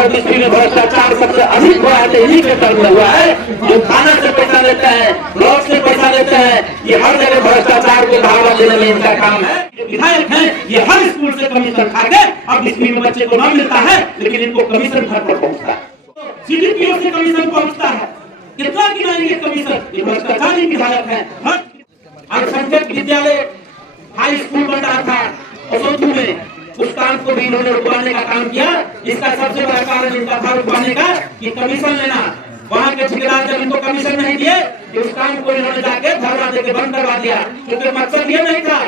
अगर बिस्फी में भ्रष्टाचार सबसे अधिक हुआ है तो इन्हीं के तरफ हुआ है, जो थाना से पैसा लेते हैं, ब्लॉक से पैसा लेते हैं। ये हर जगह भ्रष्टाचार को बढ़ावा देने में इनका काम है। विधायक है, ये हर स्कूल से कमीशन खा के अब बिस्फी में बच्चे को न मिलता है, लेकिन इनको कमीशन घर पर पहुंचता है, सीडीपीओ से कमीशन पहुंचता है। कितना गिनाएंगे कमीशन? ये भ्रष्टाचारी विधायक है। अल्पसंख्यक विद्यालय हाई स्कूल बन रहा था असोथू में, उस काम को भी इन्होंने रुकवाने का काम किया। इसका सबसे बड़ा कारण इनका था रुकवाने का कि कमीशन लेना। वहाँ के ठेकेदार जब इनको कमीशन नहीं दिए, उस काम को इन्होंने जाके धरना देके बंद करवा दिया, क्योंकि मकसद ये नहीं था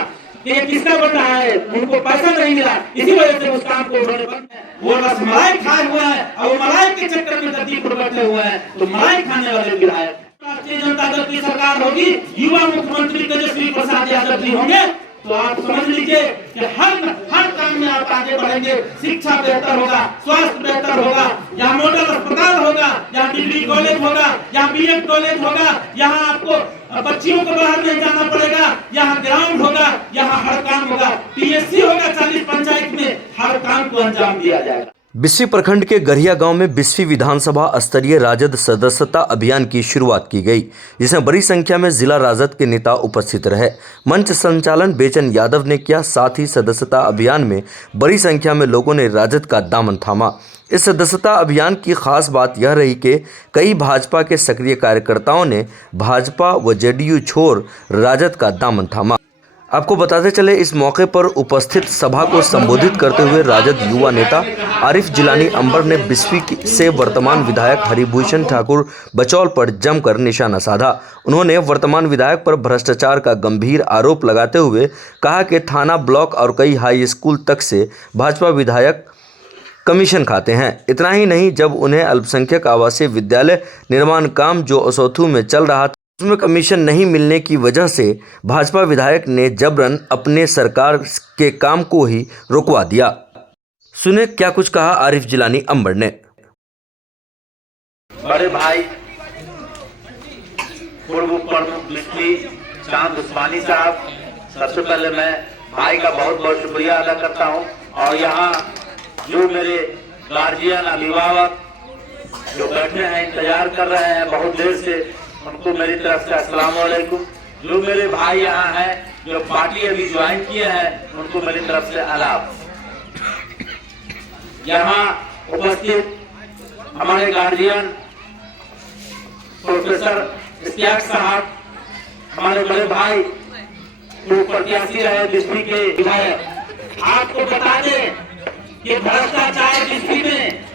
कि ये किसका बन रहा है, उनको पैसा नहीं मिला, इसी वजह से उस काम को उन्होंने बंद किया। वो रसमलाई खाए हुआ है और वो मलाई के चक्कर में गद्दी पर बैठे हुए हैं, तो मलाई खाने वाले विधायक। राष्ट्रीय जनता दल की सरकार होगी, युवा मुख्यमंत्री तेजस्वी प्रसाद यादव जी होंगे, तो आप समझ लीजिए कि हर काम में आप आगे बढ़ेंगे। शिक्षा बेहतर होगा, स्वास्थ्य बेहतर होगा, यहाँ मॉडल अस्पताल होगा, यहाँ डिग्री कॉलेज होगा, यहाँ बीएड कॉलेज होगा, यहाँ आपको बच्चियों को बाहर नहीं जाना पड़ेगा, यहाँ ग्राउंड होगा, यहाँ हर काम होगा, पीएससी होगा 40 पंचायत में, हर काम को अंजाम दिया जाएगा। बिस्फी प्रखंड के गरिया गांव में बिस्फी विधानसभा स्तरीय राजद सदस्यता अभियान की शुरुआत की गई, जिसमें बड़ी संख्या में जिला राजद के नेता उपस्थित रहे। मंच संचालन बेचन यादव ने किया, साथ ही सदस्यता अभियान में बड़ी संख्या में लोगों ने राजद का दामन थामा। इस सदस्यता अभियान की खास बात यह रही कि कई भाजपा के सक्रिय कार्यकर्ताओं ने भाजपा व जेडीयू छोड़ राजद का दामन थामा। आपको बताते चले, इस मौके पर उपस्थित सभा को संबोधित करते हुए राजद युवा नेता आरिफ जिलानी अंबर ने बिस्फी से वर्तमान विधायक हरिभूषण ठाकुर बचौल पर जमकर निशाना साधा। उन्होंने वर्तमान विधायक पर भ्रष्टाचार का गंभीर आरोप लगाते हुए कहा कि थाना, ब्लॉक और कई हाई स्कूल तक से भाजपा विधायक कमीशन खाते हैं। इतना ही नहीं, जब उन्हें अल्पसंख्यक आवासीय विद्यालय निर्माण काम जो असोथू में चल रहा था, उसमें कमीशन नहीं मिलने की वजह से भाजपा विधायक ने जबरन अपने सरकार के काम को ही रुकवा दिया। सुने क्या कुछ कहा आरिफ जिलानी अंबर ने। बड़े भाई पूर्व प्रमुख बिस्फी चांद उस्मानी साहब, सबसे पहले मैं भाई का बहुत बहुत शुक्रिया अदा करता हूं। और यहाँ जो मेरे गार्जियन, अभिभावक जो बैठे हैं, इंतजार कर रहे हैं बहुत देर से, उनको मेरी तरफ से अस्सलाम वालेकुम। जो मेरे भाई यहाँ हैं, जो पार्टी अभी ज्वाइन किए हैं, उनको मेरी तरफ से आदाब। यहाँ उपस्थित हमारे गार्जियन प्रोफेसर इश्तियाक साहब, हमारे बड़े भाई जो प्रत्याशी रहे बिस्फी के विधायक, आपको बता दें कि भ्रष्टाचार बिस्फी में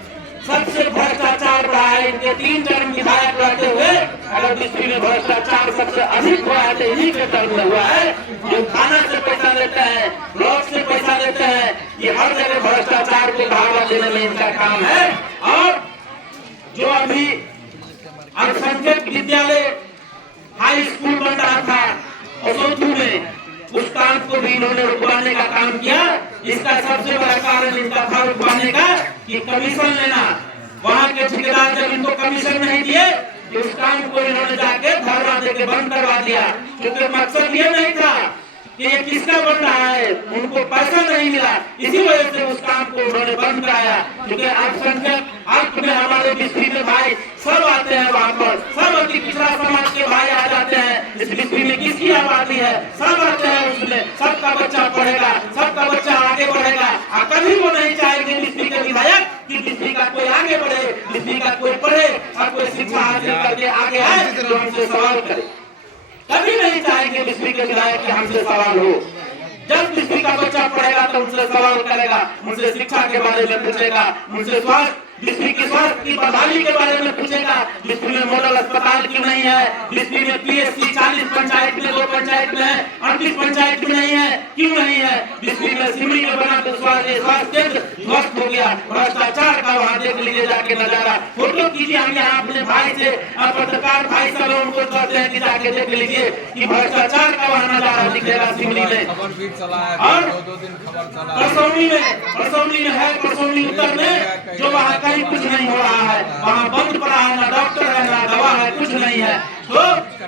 सबसे भ्रष्टाचार रहा है। इनके 3 टर्म विधायक रहते हुए अगर बिस्फी में भ्रष्टाचार सबसे अधिक हुआ है तो इन्हीं के टर्म में हुआ है, जो थाना से पैसा लेते हैं, ब्लॉक से पैसा लेते हैं। ये हर जगह भ्रष्टाचार को बढ़ावा देने में इनका काम है। और जो अभी अल्पसंख्यक विद्यालय हाई स्कूल बन रहा था असोथू में, उस काम को भी इन्होंने रुकवाने का काम किया। इसका सबसे बड़ा कारण इनका था रुकवाने का कि कमीशन लेना। वहाँ के ठेकेदार जब इनको कमीशन नहीं दिए, तो उस काम को इन्होंने जाके धरना देके बंद करवा दिया, क्योंकि मकसद ये नहीं था कि ये किसका बन रहा है, उनको पैसा नहीं मिला, इसी वजह से उस काम को उन्होंने बंद कराया। क्योंकि अल्पसंख्यक अल्प में हमारे बिस्फी में भाई सब आते हैं, वहाँ पर सब अति पिछड़ा समाज के भाई आ जाते हैं। इस बिस्फी में किसकी आबादी है, सब आते हैं, उसमें सबका बच्चा पढ़ेगा, सबका बच्चा आगे बढ़ेगा। और कभी वो नहीं चाहेंगे बिस्फी के विधायक कि बिस्फी का कोई आगे बढ़े, बिस्फी का कोई पढ़े और कोई शिक्षा हासिल करके आगे आए तो हमसे सवाल करे। कभी नहीं चाहेंगे बिस्फी के विधायक कि हमसे सवाल हो। जब बिस्फी का बच्चा पढ़ेगा तो उनसे सवाल करेगा, उनसे शिक्षा के बारे में पूछेगा, उनसे स्वास्थ्य, बिस्फी की स्वास्थ्य की बहाली के बारे में पूछेगा। बिस्फी में मॉडल अस्पताल क्यों नहीं है, बिस्फी में पीएससी 40 पंचायत में 2 पंचायत में है, 38 पंचायत में नहीं है, क्यों नहीं है। बिस्फी में सिमरी में बना तो स्वास्थ्य केंद्र ध्वस्त हो गया, भ्रष्टाचार का वहाँ देख लीजिए जाके नजारा। फोटो कीजिए, हम यहाँ अपने भाई से, पत्रकार भाई सब उनको कहते हैं कि जाके देख लीजिए कि भ्रष्टाचार का वहाँ नजारा दिखेगा सिमरी में। और परसौनी में है, परसौनी उत्तर में जो वहाँ कहीं कुछ नहीं हो रहा है, वहाँ बंद पड़ा है, ना डॉक्टर है, ना दवा है, कुछ नहीं है। तो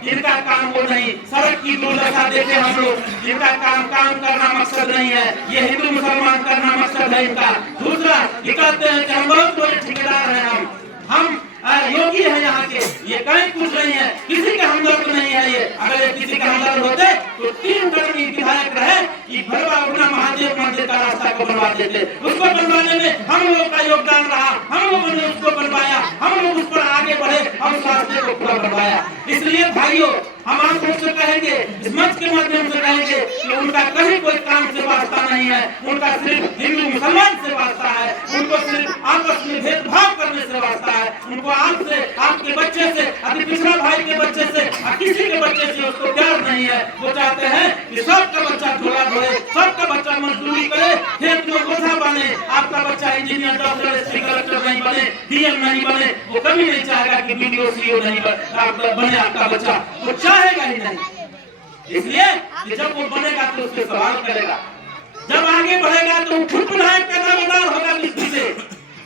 इनका काम वो नहीं, सड़क की दुर्दशा देखे हम लोग, इनका काम करना मकसद नहीं है, ये हिंदू मुसलमान करना मकसद है इनका। दूसरा ये कहते हैं कि हम बहुत बड़े ठेकेदार हैं, हम योगी है यहाँ के, ये कहीं कुछ नहीं है, किसी का हमदर्द नहीं है ये। अगर ये किसी का हमदर्द होते तो 3 टर्म विधायक रहे कि भरवा अपना महादेव मंदिर का रास्ता को बनवा देते। उसको बनवाने में हम लोगों का योगदान रहा, हम लोगों ने उसको बनवाया, हम लोग उस पर आगे बढ़े और उस रास्ते को पूरा बनवाया। इसलिए भाइयों, हम आप लोग से कहेंगे, इस मंच के माध्यम से कहेंगे कि उनका कहीं कोई काम से वास्ता नहीं है, उनका सिर्फ हिंदू मुसलमान से वास्ता है, उनको सिर्फ आपस में भेदभाव करने से वास्ता है, उनको आपसे, आपके बच्चे से, अति पिछड़ा भाई के बच्चे से, किसी के बच्चे से उसको प्यार नहीं है। वो चाहते हैं कि सबका बच्चा झोला ढोए, सबका बच्चा मजदूरी करे, खेत में बोझा बने, आपका बच्चा इंजीनियर, डॉक्टर, एसपी, कलेक्टर नहीं बने, डीएम नहीं बने। वो कभी नहीं चाहेगा कि वीडियो सीओ नहीं बने आपका बच्चा, वो चाहेगा ही नहीं। इसलिए कि जब वो बनेगा तो उससे सवाल करेगा, जब आगे बढ़ेगा तो वो खुद विधायक का दावेदार होगा बिस्फी से,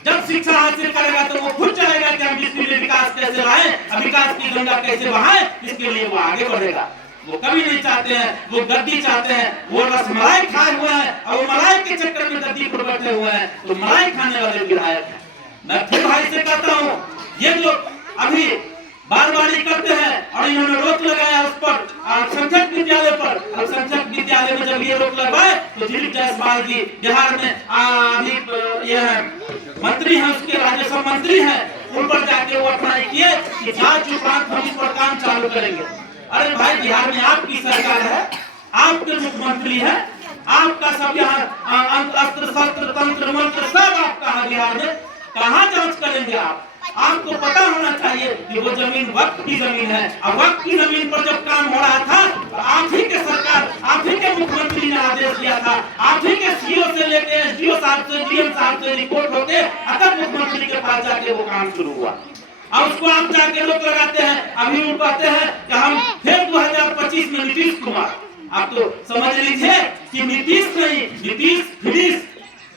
जब शिक्षा हासिल करेगा तो वो खुद चाहेगा कि हम बिस्फी में विकास कैसे लाएं, विकास की गंगा कैसे बहाएं, इसके लिए वो आगे बढ़ेगा। वो कभी नहीं चाहते हैं, वो गद्दी चाहते हैं, वो रसमलाई खाए हुए हैं और वो मलाई के चक्कर में गद्दी पर बैठे हुए हैं, तो मलाई खाने वाले विधायक हैं। मैं फिर भाई से कहता हूँ, ये जो अभी बार-बारी करते हैं और इन्होंने रोक लगाया उस पर, संसद विद्यालय पर, और संसद विद्यालय में जब ये रोक लगाए तो दिलीप जायसवाल जी बिहार में अभी ये मंत्री हैं, उसके राजस्व मंत्री हैं, उन पर जाके वो अप्लाई किए कि जांच उपरांत हम इस पर काम चालू करेंगे। अरे भाई, बिहार में आपकी सरकार है, आपके मुख्यमंत्री है, आपका सब यहाँ अस्त्र शस्त्र तंत्र मंत्र सब आपका है बिहार में, कहाँ जांच करेंगे आप? आपको पता होना चाहिए कि वो जमीन वक्त की जमीन है, और वक्त की जमीन पर जब काम हो रहा था तो आप ही के सरकार, आप ही के मुख्यमंत्री ने आदेश दिया था, आप ही के सीओ से लेके एसडीओ साहब से, डीएम साहब से रिपोर्ट होके तब मुख्यमंत्री के पास जाके वो काम शुरू हुआ, और उसको आप जाके रोक लगाते हैं। अभी वो कहते हैं कि हम फिर 2025 में नीतीश कुमार, आप तो समझ लीजिए कि नीतीश नहीं, नीतीश फिनिश,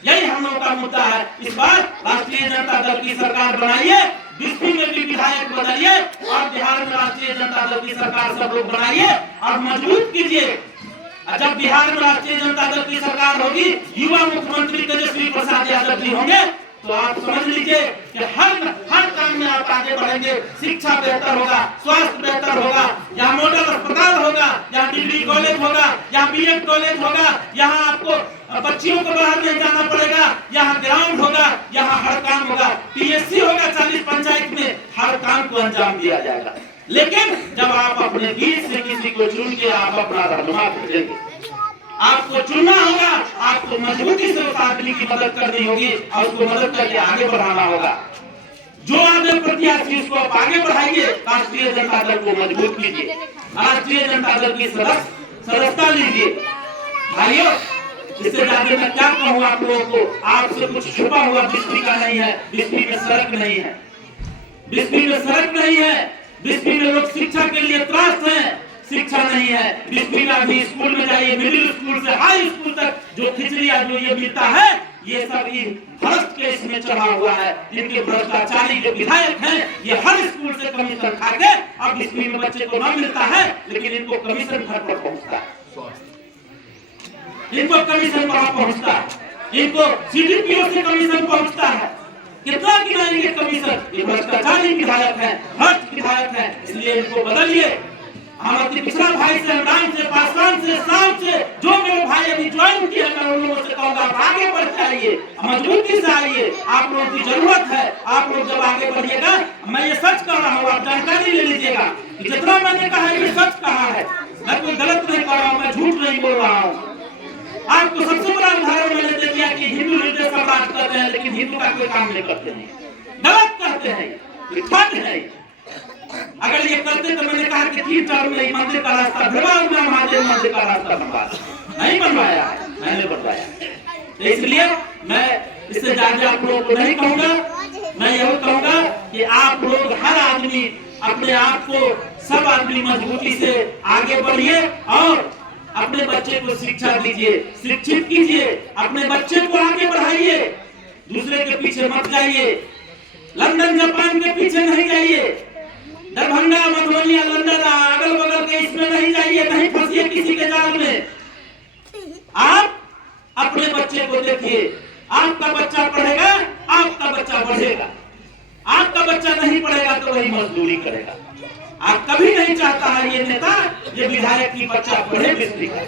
यही हम लोगों का मुद्दा है। इस बार राष्ट्रीय जनता दल की सरकार बनाइए, बिस्फी में भी विधायक बनाइए और बिहार में राष्ट्रीय जनता दल की सरकार सब लोग बनाइए और मजबूत कीजिए। जब बिहार में राष्ट्रीय जनता दल की सरकार होगी, युवा मुख्यमंत्री तेजस्वी प्रसाद यादव जी होंगे, तो आप समझ लीजिए कि हर काम में आप आगे बढ़ेंगे। शिक्षा बेहतर होगा, स्वास्थ्य बेहतर होगा, यहाँ मॉडल अस्पताल होगा, यहाँ डिग्री कॉलेज होगा, यहाँ बीएड कॉलेज होगा, यहाँ आपको बच्चियों को बाहर नहीं जाना पड़ेगा, यहाँ ग्राउंड होगा, यहाँ हर काम होगा, पीएससी होगा 40 पंचायत में, हर काम को अंजाम दिया जाएगा। लेकिन जब आप अपने बीच से किसी को चुन के आप अपना रहनुमा भेजेंगे, आपको चुनना होगा, आपको मजबूती से उस आदमी की मदद करनी होगी और उसको मदद करके आगे बढ़ाना होगा। जो आगे प्रत्याशी उसको आप आगे बढ़ाइए, राष्ट्रीय जनता दल को मजबूत कीजिए, राष्ट्रीय जनता दल की सदस्यता लीजिए। भाइयों, इससे ज्यादा मैं क्या कहूँ आप लोगों को, आपसे कुछ छुपा हुआ बिस्फी का नहीं है, बिस्फी में सड़क नहीं है, बिस्फी में सड़क नहीं है, बिस्फी में लोग शिक्षा के लिए त्रस्त हैं, शिक्षा नहीं है। बिस्फी में अभी स्कूल में जाइए, मिडिल स्कूल से हाई स्कूल तक जो खिचड़िया जो ये मिलता है, ये सब भ्रष्ट के इसमें चढ़ा हुआ है। जिनके भ्रष्टाचारी जो विधायक हैं, ये हर स्कूल से कमीशन खा के अब बिस्फी में बच्चे को न मिलता है, लेकिन इनको कमीशन घर पर पहुंचता है, इनको कमीशन वहां पहुंचता है, इनको सीडीपीओ से कमीशन पहुंचता है। कितना गिनाएंगे कमीशन? ये भ्रष्टाचारी विधायक है, भ्रष्ट विधायक है, इसलिए इनको बदलिए। हम अपने पिछड़ा भाई से, इमरान से, पासवान से, साहब से, जो मेरे भाई अभी ज्वाइन किए, मैं उन लोगों से कहूँगा आप आगे बढ़ते आइए, मजबूती से आइए, आप लोगों की जरूरत है। आप लोग जब आगे बढ़िएगा, मैं ये सच कह रहा हूँ, आप जानकारी ले लीजिएगा, जितना मैंने कहा ये सच कहा है, मैं कोई गलत नहीं कर रहा हूँ, मैं झूठ नहीं बोल रहा हूँ। आपको सबसे बड़ा उदाहरण मैंने दे दिया कि हिंदू हृदय सब बात करते हैं, लेकिन हिंदू का कोई काम नहीं करते हैं, गलत करते हैं, ठग है। अगर ये करते तो मैंने कहा कि 3 टर्म में मंदिर का रास्ता भरवा, महादेव मंदिर का रास्ता बनवा, नहीं बनवाया है, मैंने बनवाया। तो इसलिए मैं इससे ज्यादा आप लोगों को नहीं कहूंगा, मैं यही कहूंगा कि आप लोग हर आदमी अपने आप को, सब आदमी मजबूती से आगे बढ़िए और अपने बच्चे को शिक्षा दीजिए, शिक्षित कीजिए, अपने बच्चे को आगे बढ़ाइए, दूसरे के पीछे मत जाइए, लंदन जापान के पीछे नहीं जाइए, दरभंगा, मधुबनी, लंदन, अगल बगल के इसमें नहीं जाइए, नहीं फंसिए किसी के जाल में। आप अपने बच्चे को देखिए, आपका बच्चा पढ़ेगा, आपका बच्चा बढ़ेगा। आपका बच्चा नहीं पढ़ेगा तो वही मजदूरी करेगा। आप कभी नहीं चाहता है ये नेता, ये विधायक की बच्चा पढ़े बिस्फी का।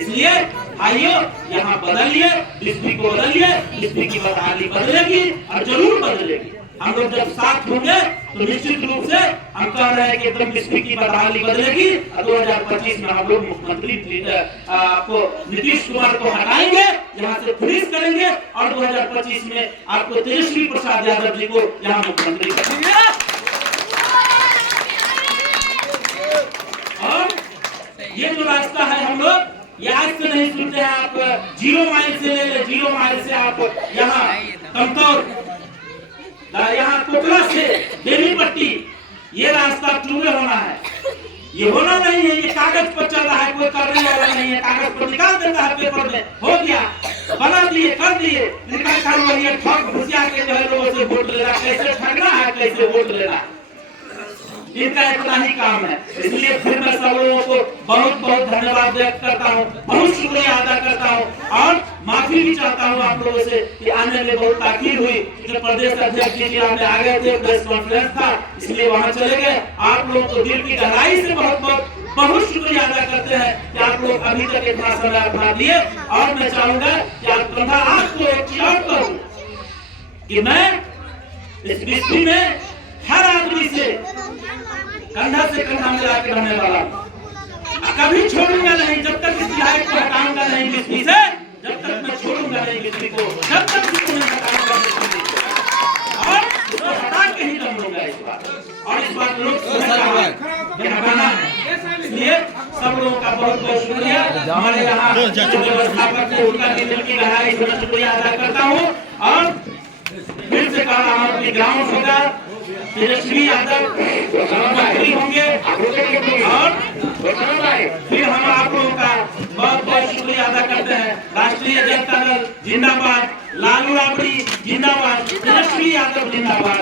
इसलिए भाइयों, यहाँ बदलिए, बिस्फी को बदलिए, बिस्फी की बदहाली बदलेगी और जरूर बदलेगी। हम लोग जब साथ होंगे तो निश्चित रूप से हम कह रहे हैं कि एकदम बिस्फी की बदहाली बदलेगी और 2025 में हम लोग मुख्यमंत्री आपको नीतीश कुमार को हटाएंगे, यहाँ से फ्रीज करेंगे और 2025 में आपको तेजस्वी प्रसाद यादव जी को यहाँ मुख्यमंत्री करेंगे। और ये जो रास्ता है हम लोग ये आज से नहीं सुनते हैं। आप 0 माइल से ले ले, 0 माइल से आप यहाँ कमतौर, यहाँ कोकला से बेनीपट्टी, ये रास्ता टूरे होना है। ये होना नहीं है, ये कागज पर चल रहा है, कोई करने वाला नहीं है। कागज पर निकाल देता है, पेपर में हो गया, बना दिए, कर दिए, निकाल कर वही ठग घुसिया के जो है लोगों से वोट लेना, कैसे ठगना है, कैसे वोट लेना है, इनका इतना ही काम है। इसलिए फिर मैं सब लोगों को बहुत बहुत धन्यवाद व्यक्त करता हूँ, बहुत शुक्रिया अदा करता हूँ और माफी भी चाहता हूँ आप लोगों से कि आने में बहुत ताकीर हुई। जो प्रदेश अध्यक्ष जी आपने आ गए थे, प्रेस कॉन्फ्रेंस था, इसलिए वहाँ चले गए। आप लोगों को दिल की गहराई से बहुत शुक्रिया अदा करते हैं कि आप लोग अभी तक इतना समय अपना दिए। और मैं चाहूंगा कि आप कंधा आपको एक चीज और करूँ कि मैं इस बिस्फी में हर आदमी से कंधा से कंधा मिला के रहने वाला कभी छोड़ूंगा नहीं। जब तक इस विधायक को हटाऊंगा नहीं बिस्फी से, जब तक मैं छोड़ूंगा नहीं बिस्फी को, जब तक इसको मैं हटाऊंगा बिस्फी से, और इसको हटा के ही दम लूंगा इस बार। और इस बार लोग हटाना है। इसलिए सब लोगों का बहुत बहुत शुक्रिया। हमारे यहाँ व्यवस्थापक थे, उनका भी दिल की गहराई से शुक्रिया अदा करता हूँ। और फिर से कह रहा हूँ कि ग्राउंड होगा, तेजस्वी यादव मंत्री होंगे और फिर हम आप लोगों का बहुत बहुत शुक्रिया अदा करते हैं। राष्ट्रीय जनता दल जिंदाबाद, लालू राबड़ी जिंदाबाद, तेजस्वी यादव जिंदाबाद।